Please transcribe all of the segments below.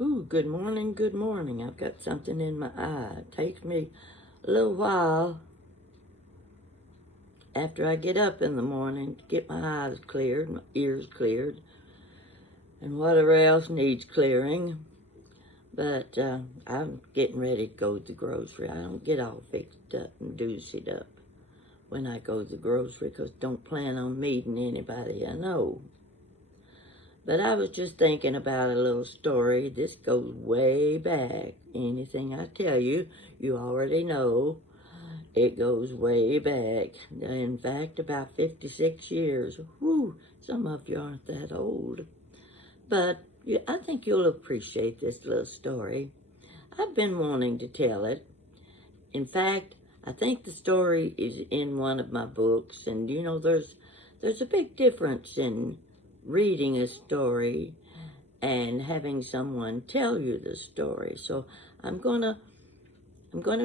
Ooh, good morning, good morning. I've got something in my eye. It takes me a little while after I get up in the morning to get my eyes cleared, my ears cleared, and whatever else needs clearing. But I'm getting ready to go to the grocery. I don't get all fixed up and doosied up when I go to the grocery because don't plan on meeting anybody I know. But I was just thinking about a little story. This goes way back. Anything I tell you, you already know. It goes way back. In fact, about 56 years. Whew, some of you aren't that old. But I think you'll appreciate this little story. I've been wanting to tell it. In fact, I think the story is in one of my books. And, you know, there's a big difference in reading a story and having someone tell you the story. So I'm gonna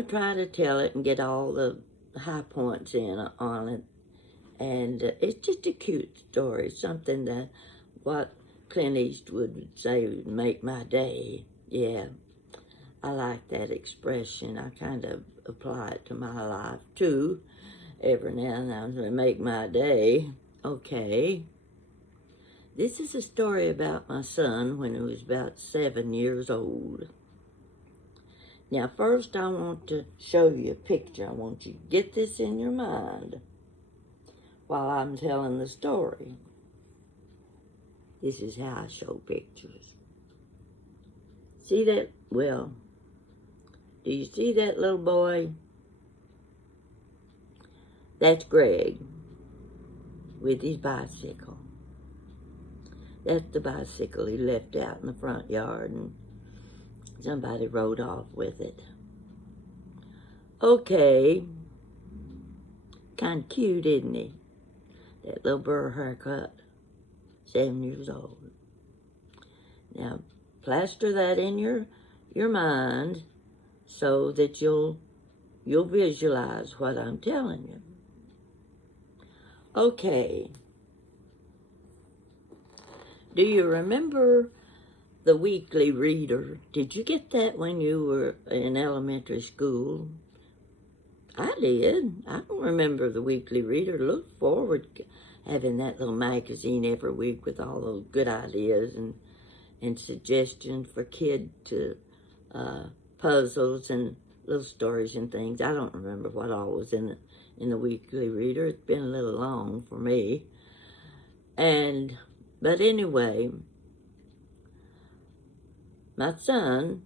try to tell it and get all the high points in on it. And it's just a cute story, something that what Clint Eastwood would say would make my day. Yeah, I like that expression. I kind of apply it to my life too. Every now and then, make my day. Okay. This is a story about my son when he was about 7 years old. Now, first I want to show you a picture. I want you to get this in your mind while I'm telling the story. This is how I show pictures. See that? Well, do you see that little boy? That's Greg with his bicycle. That's the bicycle he left out in the front yard and somebody rode off with it. Okay. Kind of cute, isn't he? That little burr haircut. 7 years old. Now, plaster that in your mind so that you'll visualize what I'm telling you. Okay. Do you remember the Weekly Reader? Did you get that when you were in elementary school? I did. I don't remember the Weekly Reader. Look forward to having that little magazine every week with all those good ideas and suggestions for kids to puzzles and little stories and things. I don't remember what all was in the Weekly Reader. It's been a little long for me. But anyway, my son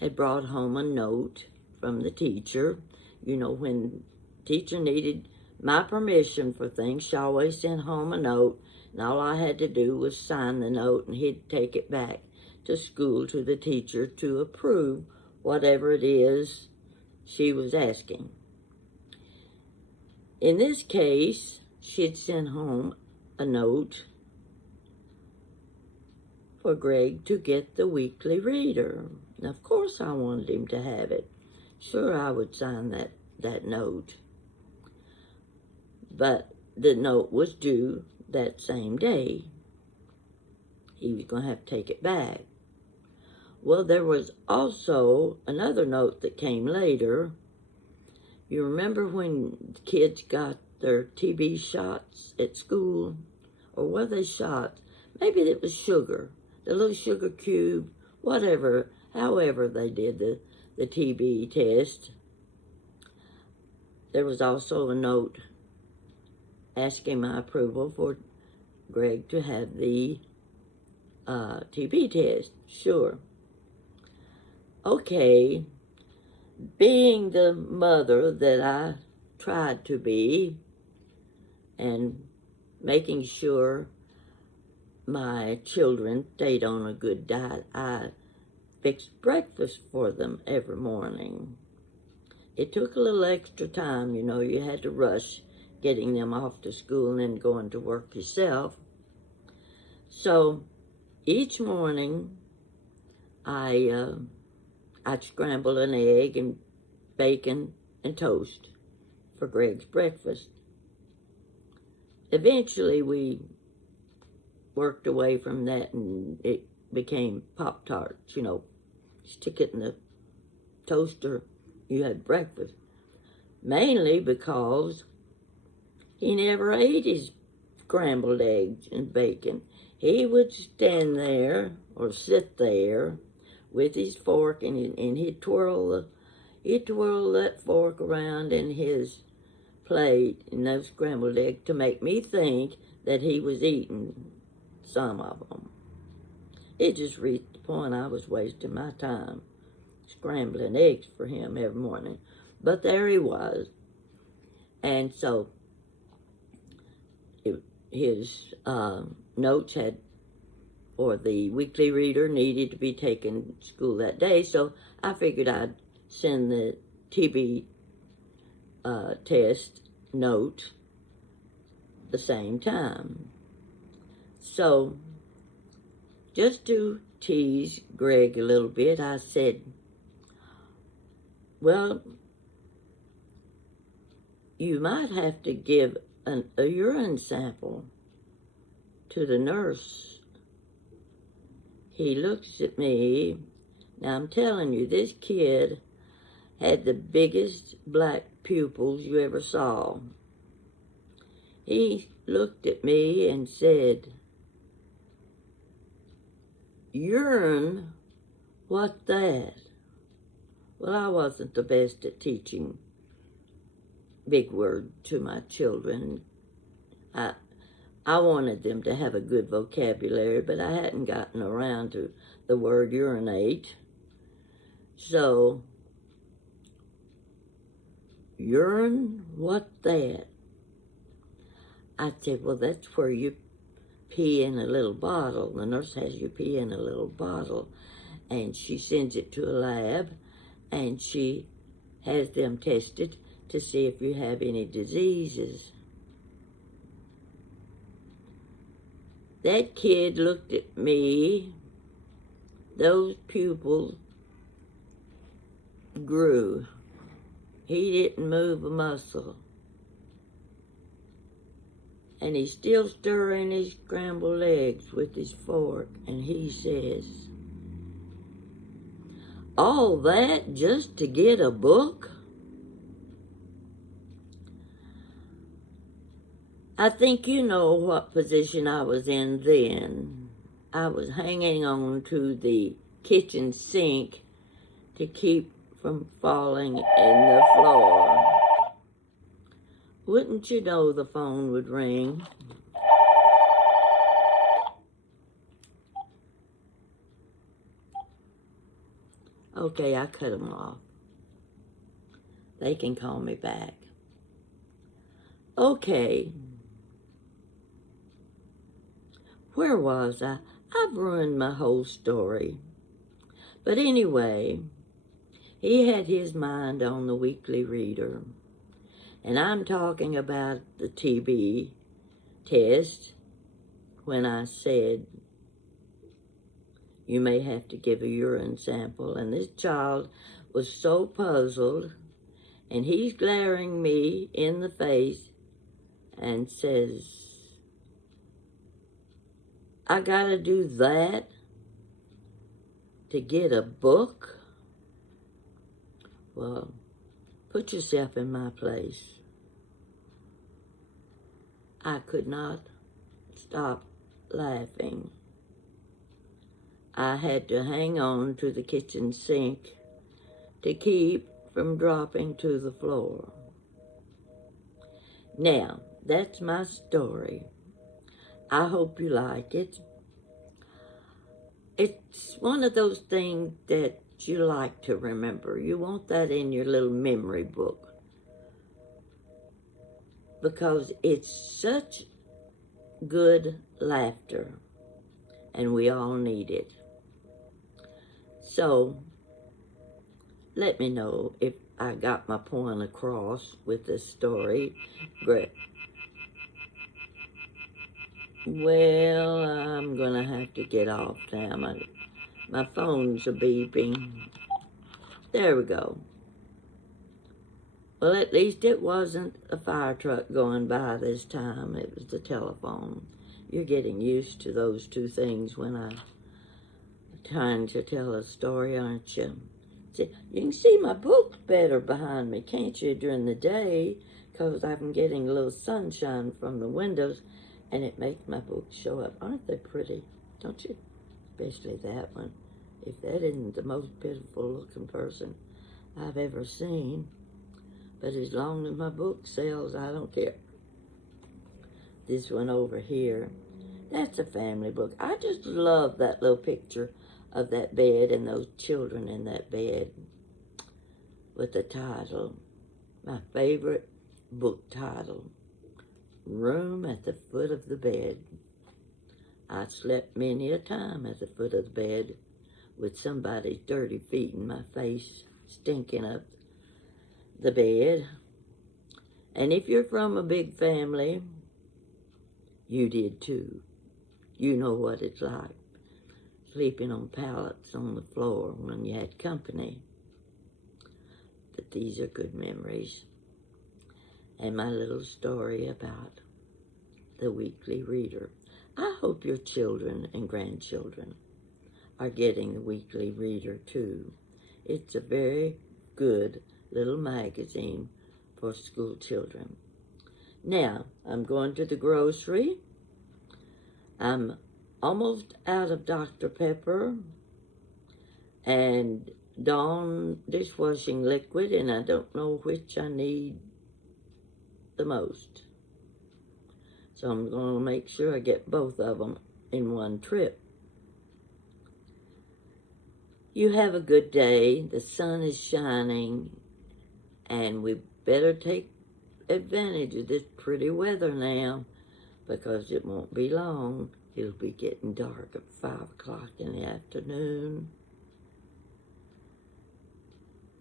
had brought home a note from the teacher. You know, when teacher needed my permission for things, she always sent home a note, and all I had to do was sign the note, and he'd take it back to school to the teacher to approve whatever it is she was asking. In this case, she'd sent home a note for Greg to get the Weekly Reader. And of course I wanted him to have it. Sure, I would sign that note. But the note was due that same day. He was going to have to take it back. Well, there was also another note that came later. You remember when kids got their TB shots at school? Or were they shots? Maybe it was sugar. The little sugar cube, whatever, however they did the TB test. There was also a note asking my approval for Greg to have the TB test. Sure. Okay, being the mother that I tried to be and making sure my children stayed on a good diet, I fixed breakfast for them every morning. It took a little extra time, you know, you had to rush getting them off to school and then going to work yourself. So each morning I'd scramble an egg and bacon and toast for Greg's breakfast. Eventually we worked away from that, and it became Pop-Tarts, stick it in the toaster, you had breakfast. Mainly because he never ate his scrambled eggs and bacon. He would stand there or sit there with his fork, and he'd twirl that fork around in his plate and those scrambled eggs to make me think that he was eating some of them. It just reached the point I was wasting my time scrambling eggs for him every morning. But there he was. And so his notes or the weekly reader needed to be taken to school that day, so I figured I'd send the TB test note the same time. So, just to tease Greg a little bit, I said, well, you might have to give a urine sample to the nurse. He looks at me. Now, I'm telling you, this kid had the biggest black pupils you ever saw. He looked at me and said, urine? What's that? Well, I wasn't the best at teaching big word to my children. I wanted them to have a good vocabulary, but I hadn't gotten around to the word urinate. So, urine? What's that? I said, well, that's where you pee in a little bottle. The nurse has you pee in a little bottle, and she sends it to a lab, and she has them tested to see if you have any diseases. That kid looked at me. Those pupils grew. He didn't move a muscle. And he's still stirring his scrambled eggs with his fork. And he says, all that just to get a book? I think you know what position I was in then. I was hanging on to the kitchen sink to keep from falling in the floor. Wouldn't you know the phone would ring? Okay, I cut them off. They can call me back. Okay. Where was I? I've ruined my whole story. But anyway, he had his mind on the weekly reader. And I'm talking about the TB test when I said, you may have to give a urine sample. And this child was so puzzled, and he's glaring me in the face and says, I gotta do that to get a book? Well, put yourself in my place. I could not stop laughing. I had to hang on to the kitchen sink to keep from dropping to the floor. Now, that's my story. I hope you like it. It's one of those things that you like to remember. You want that in your little memory book, because it's such good laughter, and we all need it. So, let me know if I got my point across with this story. Great. Well, I'm gonna have to get off now. My phones are beeping. There we go. Well, at least it wasn't a fire truck going by this time. It was the telephone. You're getting used to those two things when I trying to tell a story, aren't you? See, you can see my books better behind me, can't you, during the day, because I'm getting a little sunshine from the windows, and it makes my books show up. Aren't they pretty? Don't you? Especially that one. If that isn't the most pitiful looking person I've ever seen. But as long as my book sells, I don't care. This one over here, that's a family book. I just love that little picture of that bed and those children in that bed with the title, my favorite book title, Room at the Foot of the Bed. I slept many a time at the foot of the bed with somebody's dirty feet in my face stinking up the bed. And if you're from a big family, you did too. You know what it's like, sleeping on pallets on the floor when you had company. But these are good memories. And my little story about the weekly reader. I hope your children and grandchildren are getting the weekly reader too. It's a very good little magazine for school children. Now, I'm going to the grocery. I'm almost out of Dr. Pepper and Dawn dishwashing liquid, and I don't know which I need the most. So I'm going to make sure I get both of them in one trip. You have a good day. The sun is shining, and we better take advantage of this pretty weather now, because it won't be long. It'll be getting dark at 5 o'clock in the afternoon.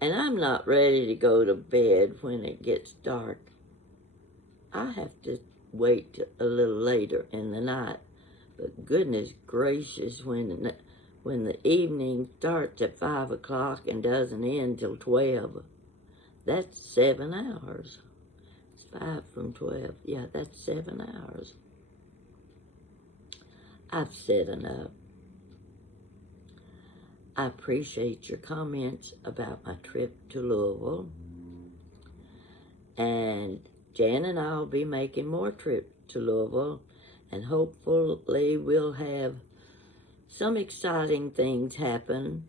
And I'm not ready to go to bed when it gets dark. I have to wait a little later in the night. But goodness gracious, when the evening starts at 5 o'clock and doesn't end till 12, that's 7 hours. It's 5 from 12. Yeah, that's 7 hours. I've said enough. I appreciate your comments about my trip to Louisville. And Jan and I will be making more trips to Louisville. And hopefully we'll have some exciting things happen.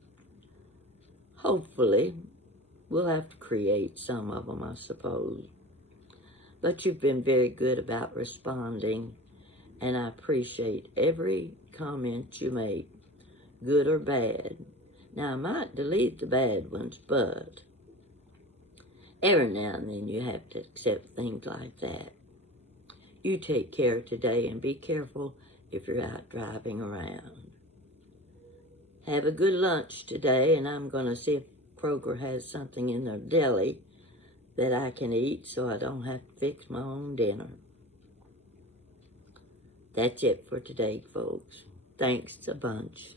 Hopefully. We'll have to create some of them, I suppose. But you've been very good about responding. And I appreciate every comment you make, good or bad. Now, I might delete the bad ones, but every now and then you have to accept things like that. You take care today and be careful if you're out driving around. Have a good lunch today, and I'm going to see if Kroger has something in their deli that I can eat so I don't have to fix my own dinner. That's it for today, folks. Thanks a bunch.